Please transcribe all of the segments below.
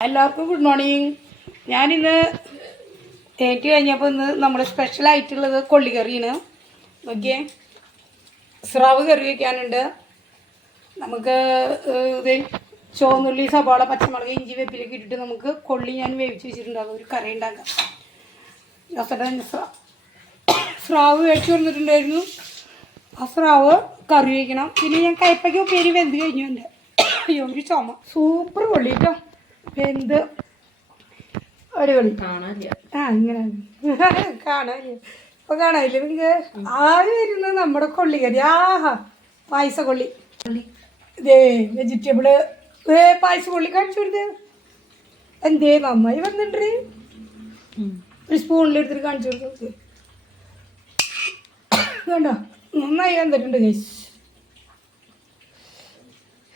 എല്ലാവർക്കും good morning ഞാനിന്ന് തേറ്റ് കഴിഞ്ഞപ്പോൾ ഇന്ന് നമ്മുടെ സ്പെഷ്യൽ ആയിട്ടുള്ളത് കൊള്ളിക്കറിയാണ്. നോക്കിയേ. സ്രാവ് കറി വയ്ക്കാനുണ്ട് നമുക്ക് ഇത് ചുവന്നുള്ളി സവാള പച്ചമുളക് ഇഞ്ചി വെപ്പിലേക്ക് ഇട്ടിട്ട് നമുക്ക് കൊള്ളി ഞാൻ വേവിച്ച് വെച്ചിട്ടുണ്ടാകും. ഒരു കറി ഉണ്ടാക്കാം. ഞാൻ സ്രാവ് മേടിച്ചു വന്നിട്ടുണ്ടായിരുന്നു ആ സ്രാവ് കറി വയ്ക്കണം പിന്നെ ഞാൻ കയ്പയ്ക്ക് ഉപ്പേരി വെന്ത് കഴിഞ്ഞു എന്റെ. അയ്യോ ഒരു ചുമ. സൂപ്പർ കൊള്ളി കേട്ടോ വെന്ത് അടിപൊളി. ആ ഇങ്ങനെ. കാണാനില്ല. ഇപ്പൊ കാണാനില്ല. നിങ്ങൾക്ക് ആദ്യം വരുന്നത് നമ്മുടെ കൊള്ളിക്കറി ആഹാ പായസ കൊള്ളി. ഇതേ വെജിറ്റബിൾ ഏ പായസ കൊള്ളി. കാണിച്ചു കൊടുത്ത്. എന്തേ നന്നായി വന്നിട്ടുണ്ട് ഒരു സ്പൂണിലെടുത്തിട്ട് കാണിച്ചു കൊടുത്തു കണ്ടോ? നന്നായി വന്നിട്ടുണ്ട് ഗൈസ്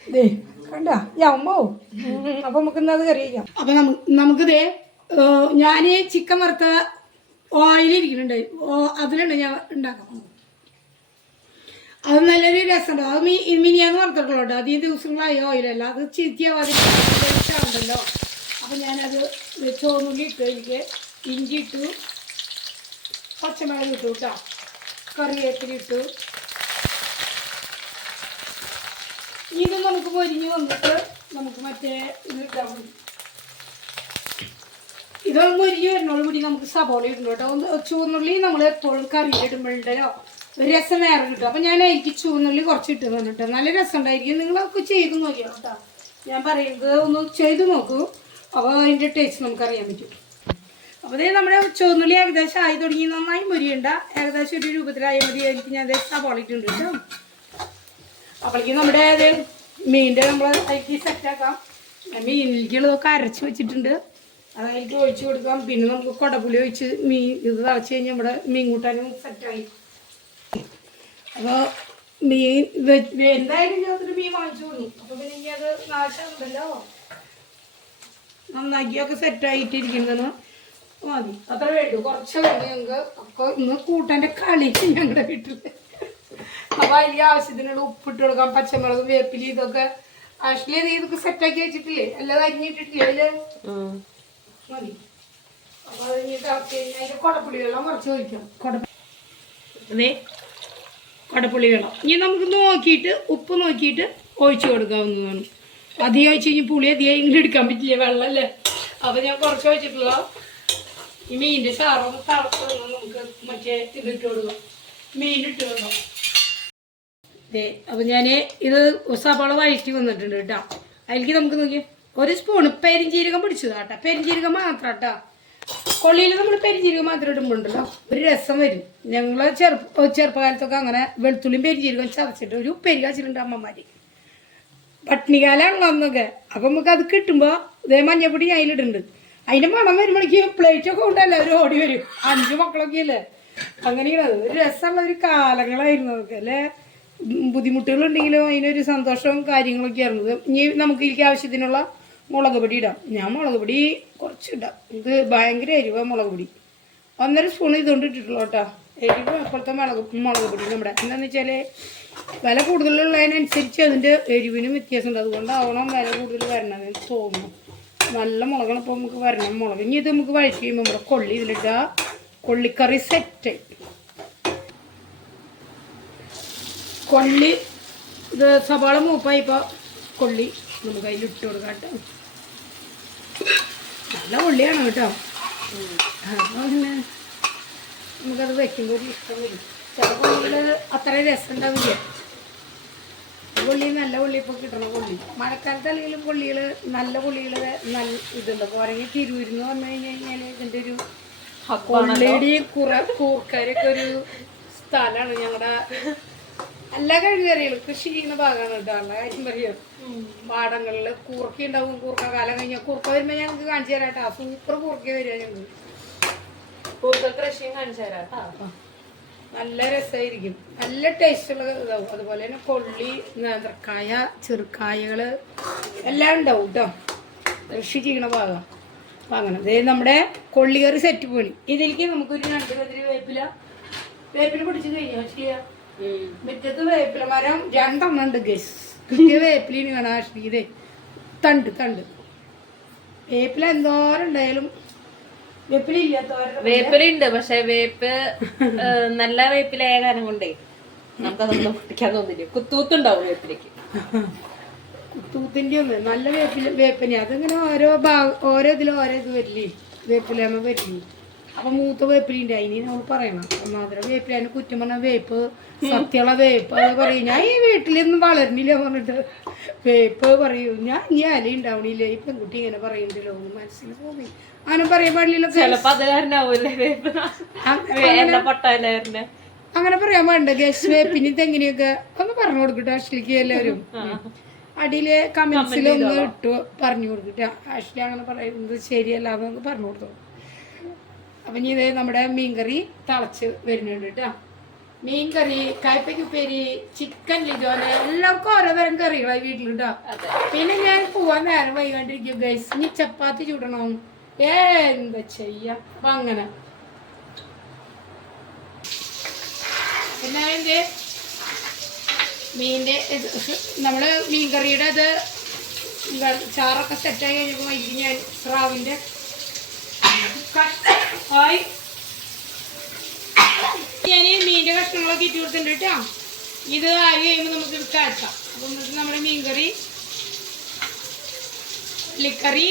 ദേ കണ്ട? യാവുമ്പോ അപ്പൊ നമുക്ക് ഇന്നത് കറി അപ്പൊ നമുക്കിതേ ഞാൻ ചിക്കൻ വറുത്ത ഓയിലിരിക്കുന്നുണ്ട് ഓ അതിലുണ്ട് ഞാൻ ഉണ്ടാക്കാം അത് നല്ലൊരു രസമുണ്ട്. അത് മീ മിനിയാന്ന് വറുത്തിട്ടുള്ളൂ കേട്ടോ അധികം ദിവസങ്ങളായ ഓയിലല്ല അത് ചിരിക്കാവാതിണ്ടല്ലോ അപ്പം ഞാനത് ചോന്നുള്ളി ഇട്ടു. എനിക്ക് ഇഞ്ചി ഇട്ടു. പച്ചമുളക് ഇട്ടു കേട്ടോ. കറിവേപ്പില ഇട്ടു. ഇത് നമുക്ക് പൊരിഞ്ഞ് വന്നിട്ട് നമുക്ക് മറ്റേ ഇത് ഇടാൻ മതി. ഇത് മുരിഞ്ഞ് വരുന്നോട് കൂടി നമുക്ക് സബോള ഇടുന്നു ചുവന്നുള്ളി നമ്മൾ എപ്പോഴും ഒരു രസം നേരം കിട്ടും. അപ്പം ഞാൻ എനിക്ക് ചുവന്നുള്ളി കുറച്ച് ഇട്ട് തന്നിട്ട് നല്ല രസം ഉണ്ടായിരിക്കും. നിങ്ങളൊക്കെ ചെയ്ത് നോക്കിയോ കേട്ടോ. ഞാൻ പറയുന്നത് ഒന്ന് ചെയ്ത് നോക്കൂ. അപ്പോൾ അതിന്റെ ടേസ്റ്റ് നമുക്ക് അറിയാൻ പറ്റും. അപ്പോൾ ഇതേ നമ്മുടെ ചുവന്നുള്ളി ഏകദേശം ആയി തുടങ്ങി. നന്നായി മുരിയണ്ട. ഏകദേശം ഒരു രൂപത്തിലായ മതി. എനിക്ക് ഞാൻ സബോള ഇട്ടുണ്ട് കേട്ടോ. അപ്പോഴേക്കും നമ്മുടെ ഇത് മീനിന്റെ നമ്മൾ അതിലേക്ക് സെറ്റാക്കാം മീനിലേക്കുള്ളതൊക്കെ അരച്ച് വെച്ചിട്ടുണ്ട്. അതായത് ഒഴിച്ച് കൊടുക്കാം. പിന്നെ നമുക്ക് കുടപ്പുളി ഒഴിച്ച് മീൻ ഇത് തളച്ച് കഴിഞ്ഞാൽ നമ്മുടെ മീൻ കൂട്ടാനും സെറ്റായി അപ്പോൾ മീൻ എന്തായാലും ഞാൻ മീൻ വാങ്ങിച്ചു കൊടുക്കും. അപ്പോൾ പിന്നെ എനിക്കത് അത് നാശമുണ്ടല്ലോ നന്നാക്കിയൊക്കെ സെറ്റായിട്ടിരിക്കുന്നതാണ് മതി. അത്ര വേണ്ടു കുറച്ച് വേണ്ടി ഞങ്ങൾക്ക്. അപ്പോൾ ഇന്ന് കൂട്ടാന്റെ കളി ഞങ്ങളുടെ വീട്ടിൽ അപ്പൊ അതിൽ ആവശ്യത്തിനുള്ള ഉപ്പിട്ട് കൊടുക്കാം പച്ചമുളക് വേപ്പിലി ഇതൊക്കെ. ആഷ്ലി നീ ഇതൊക്കെ സെറ്റാക്കി വെച്ചിട്ടില്ലേ? എല്ലാം അരിഞ്ഞിട്ടിട്ടില്ലേ. അതിൽ മതി. അപ്പൊ അതിന്റെ കൊടപ്പുളി വെള്ളം കുറച്ച് ഒഴിക്കാം അതെ കൊടപ്പുളി വെള്ളം. ഇനി നമുക്ക് നോക്കിയിട്ട് ഉപ്പ് നോക്കിയിട്ട് ഒഴിച്ചു കൊടുക്കാവുന്നതാണ്. അധികം ഒഴിച്ച് കഴിഞ്ഞാൽ പുളി അധികം ഇങ്ങനെ എടുക്കാൻ പറ്റില്ല വെള്ളം അല്ലേ അപ്പൊ ഞാൻ കുറച്ച് ഒഴിച്ചിട്ടുള്ള ഈ മീനിന്റെ ചാറൊന്ന് വന്നാൽ നമുക്ക് മറ്റേ ഇതിട്ട് കൊടുക്കാം. മീനിട്ട് ഇട്ട് കൊടുക്കാം. ദേ അപ്പം ഞാൻ ഇത് സവാള വഴറ്റി വന്നിട്ടുണ്ട് കേട്ടോ. അതിലേക്ക് നമുക്ക് നോക്കി ഒരു സ്പൂണ് പെരിഞ്ചീരകം പിടിച്ചതാ കേട്ടോ പെരിഞ്ചീരകം മാത്രം കേട്ടോ. കൊള്ളിയിൽ നമ്മൾ പെരിഞ്ചീരകം മാത്രം ഇടുമ്പോണ്ടല്ലോ ഒരു രസം വരും. ഞങ്ങൾ ചെറുപ്പ ചെറുപ്പകാലത്തൊക്കെ അങ്ങനെ വെളുത്തുള്ളിയും പെരിഞ്ചീരകം ചതച്ചിട്ട് ഒരു ഉപ്പേരി കാച്ചിട്ടുണ്ട് അമ്മമാര്. പട്ടിണികാലാണല്ലോ അന്നൊക്കെ. അപ്പം നമുക്ക് അത് കിട്ടുമ്പോൾ ഇതേ മഞ്ഞപ്പൊടി അതിലിടുന്നുണ്ട് അതിന്റെ മണം വരുമ്പോഴേക്കും പ്ലേറ്റൊക്കെ കൊണ്ടല്ല അവർ ഓടി വരും. അഞ്ച് മക്കളൊക്കെ അല്ലേ അങ്ങനെയാണ് ഒരു രസമുള്ള ഒരു കാലങ്ങളായിരുന്നു നമുക്ക് അല്ലേ? ബുദ്ധിമുട്ടുകളുണ്ടെങ്കിലും അതിനൊരു സന്തോഷവും കാര്യങ്ങളൊക്കെ ആയിരുന്നു. ഇനി നമുക്ക് ഇതിലേക്ക് ആവശ്യത്തിനുള്ള മുളക് പൊടി ഇടാം. ഞാൻ മുളക് പൊടി കുറച്ച് ഇടാം. ഇത് ഭയങ്കര എരിവ മുളക് പൊടി. ഒന്നര സ്പൂൺ ഇതുകൊണ്ട് ഇട്ടിട്ടുള്ളൂ കേട്ടോ. എരിവ് അപ്പോഴത്തെ മുളക് മുളക് പൊടി നമ്മുടെ. എന്താണെന്ന് വെച്ചാൽ വില കൂടുതലുള്ളതിനനുസരിച്ച് അതിന്റെ എരിവിനും വ്യത്യാസമുണ്ട്. അതുകൊണ്ടാവണം വില കൂടുതൽ വരണതെന്ന് തോന്നുന്നു. നല്ല മുളകാണ് ഇപ്പോൾ നമുക്ക് വരണം. മുളക് ഇനി ഇത് നമുക്ക് വഴറ്റി കഴിയുമ്പോൾ നമ്മുടെ കൊള്ളി ഇതിലിട്ടുക കൊള്ളിക്കറി സെറ്റ് കൊള്ളി. ഇത് സവാള മൂപ്പായി ഇപ്പോൾ കൊള്ളി. നമുക്ക് അതിൽ ഇട്ട് കൊടുക്കാം കേട്ടോ. നല്ല കൊള്ളിയാണ് കേട്ടോ. അപ്പോൾ പിന്നെ നമുക്കത് വെക്കുമ്പോൾ ഒരു ഇഷ്ടം വരും. ചില കൊള്ളികൾ അത്ര രസം ഉണ്ടാവില്ല? കൊള്ളി നല്ല കൊള്ളി ഇപ്പോൾ കിട്ടണ കൊള്ളി. മഴക്കാലത്ത് അല്ലെങ്കിലും കൊള്ളികൾ നല്ല കൊള്ളികൾ നല്ല ഇതുണ്ട്. പോരെങ്കിൽ തിരുവൂരിന്ന് പറഞ്ഞു കഴിഞ്ഞ് കഴിഞ്ഞാൽ ഇതിന്റെ ഒരു കൊള്ളിയുടെയും കുറ കൂർക്കാരൊക്കെ ഒരു സ്ഥലമാണ് ഞങ്ങളുടെ എല്ലാ കഴിവുകറികളും കൃഷി ചെയ്യുന്ന ഭാഗമാണ് കേട്ടോ. ഉള്ള കാര്യം പറയും. പാടങ്ങളിൽ കൂർക്ക ഉണ്ടാവും കൂർക്ക കാലം കഴിഞ്ഞാൽ കൂർക്ക വരുമ്പോൾ ഞങ്ങൾക്ക് കാണിച്ചു തരാം കേട്ടോ. സൂപ്പർ കൂർക്ക വരിക ഞങ്ങൾക്ക് കൃഷിയും കാണിച്ചു തരാം കേട്ടോ. നല്ല രസമായിരിക്കും നല്ല ടേസ്റ്റുള്ള ഇതാവും. അതുപോലെ തന്നെ കൊള്ളി നേന്ത്രക്കായ ചെറുക്കായകൾ എല്ലാം ഉണ്ടാവും കേട്ടോ. കൃഷി ചെയ്യണ ഭാഗം. അപ്പം അങ്ങനെ. ദേ നമ്മുടെ കൊള്ളികറി സെറ്റ് പോണി. ഇതിലേക്ക് നമുക്കൊരു രണ്ട് കതിരി വേപ്പില. വേപ്പില പിടിച്ച് കഴിഞ്ഞാൽ ചെയ്യാം മുറ്റത്ത് വേപ്പില മരം രണ്ടെണ്ണം ഉണ്ട് ഗസ് കിട്ടിയ വേപ്പിലിന് കാണാശ്രീതേ ഇതേ തണ്ട് തണ്ട്. വേപ്പില എന്തോരം ഉണ്ടായാലും വേപ്പിലില്ലാത്തവരുടെ വേപ്പിലുണ്ട് പക്ഷെ വേപ്പ് നല്ല വേപ്പിലായ കാരണം കൊണ്ടേ നമുക്കതൊന്നും പൊട്ടിക്കാൻ തോന്നില്ല. കുത്തൂത്തുണ്ടാവും വേപ്പിലേക്ക് കുത്തൂത്തിന്റെ ഒന്ന് നല്ല വേപ്പില വേപ്പിനെ അതിങ്ങനെ ഓരോ ഭാഗം ഓരോ ഇതിലും ഓരോ ഇത് വരില്ലേ? വേപ്പിലാമ വരില്ലേ? അപ്പൊ മൂത്ത വേപ്പിലിന്റെ അതിന് നമ്മൾ പറയണം. ഒന്നാമതിരെ വേപ്പില അതിന് കുറ്റം പറഞ്ഞ വേപ്പ് സത്യമുള്ള വേപ്പ്. അത് പറയും ഞാൻ ഈ വീട്ടിലൊന്നും വളരണില്ല പറഞ്ഞിട്ട് വേപ്പ് പറയൂ. ഞാൻ ഇനി അല ഉണ്ടാവണില്ല ഈ പെൺകുട്ടി ഇങ്ങനെ പറയുന്നുണ്ടല്ലോ എന്ന് മനസ്സിൽ തോന്നി. അങ്ങനെ പറയാൻ പാടില്ലല്ലോ അത് എണ്ണ അങ്ങനെ പറയാൻ പാടില്ല ഗസ് വേപ്പിന് തെങ്ങിനെയൊക്കെ ഒന്ന് പറഞ്ഞു കൊടുക്കട്ടെ അശ്ലിക്ക് എല്ലാവരും. അടിയിലെ കമന്റ്സിൽ ഒന്ന് ഇട്ടു പറഞ്ഞു കൊടുക്കട്ടെ. അശ്ലി അങ്ങനെ പറയുന്നത് ശരിയല്ല എന്നൊക്കെ പറഞ്ഞു കൊടുത്തു. അപ്പൊ ഇനി ഇത് നമ്മുടെ മീൻകറി തിളച്ച് വരുന്നുണ്ട് കേട്ടോ. മീൻകറി കായ്പയ്ക്കുപ്പേരി ചിക്കൻ ലിജോന എല്ലാവർക്കും ഓരോ തരം കറികളായി അതെ. പിന്നെ ഞാൻ പോവാൻ നേരം വൈകാണ്ടിരിക്കും ഗൈസ് ഇനി ചപ്പാത്തി ചൂടണോ? ഏ എന്താ ചെയ്യാ? അപ്പൊ അങ്ങനെ. പിന്നെ എന്റെ മീന്റെ ഇത് നമ്മൾ മീൻകറിയുടെ അത് ചാറൊക്കെ സെറ്റായി കഴിഞ്ഞപ്പോൾ വൈകി ഞാൻ സ്രാവിന്റെ ഹായ് ഞാൻ മീന്റെ കഷ്ണങ്ങളൊക്കെ ഇട്ട് കൊടുത്തിട്ടുണ്ട് കേട്ടോ. ഇത് ആയി കഴിയുമ്പോൾ നമുക്ക് ഇത് കാച്ചാം. അപ്പം നമ്മുടെ മീൻകറി ലിക്കറി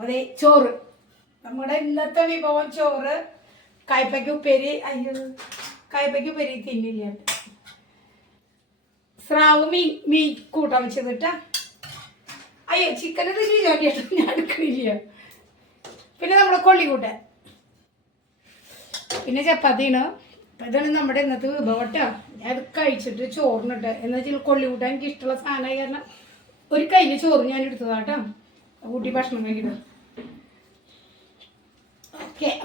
അതെ ചോറ്. നമ്മുടെ ഇന്നത്തെ വിഭവം ചോറ്. കായ്പയ്ക്ക് ഉപ്പേരി. അയ്യോ കായ്പയ്ക്ക് ഉപ്പേരി തിന്നില്ല? സ്രാവ് മീൻ മീൻ കൂട്ടാൻ വെച്ചത് കേട്ടാ അയ്യോ ചിക്കൻ തിന്നില്ല ചേട്ടാ ഞാൻ എടുക്കില്ല പിന്നെ നമ്മുടെ കൊള്ളിക്കൂട്ടൻ പിന്നെ ചപ്പാത്തിയാണ്. അപ്പം ഇതാണ് നമ്മുടെ ഇന്നത്തെ വിഭവം കേട്ടോ ഞാൻ അത് കഴിച്ചിട്ട് ചോറിനിട്ട്. എന്ന് വെച്ചാൽ കൊള്ളിക്കൂട്ടാൻ എനിക്ക് ഇഷ്ടമുള്ള സാധനമായി കാരണം ഒരു കയ്യിൽ ചോറ് ഞാൻ എടുത്തതാട്ടോ കൂട്ടി ഭക്ഷണം കഴിക്കണം. Okay.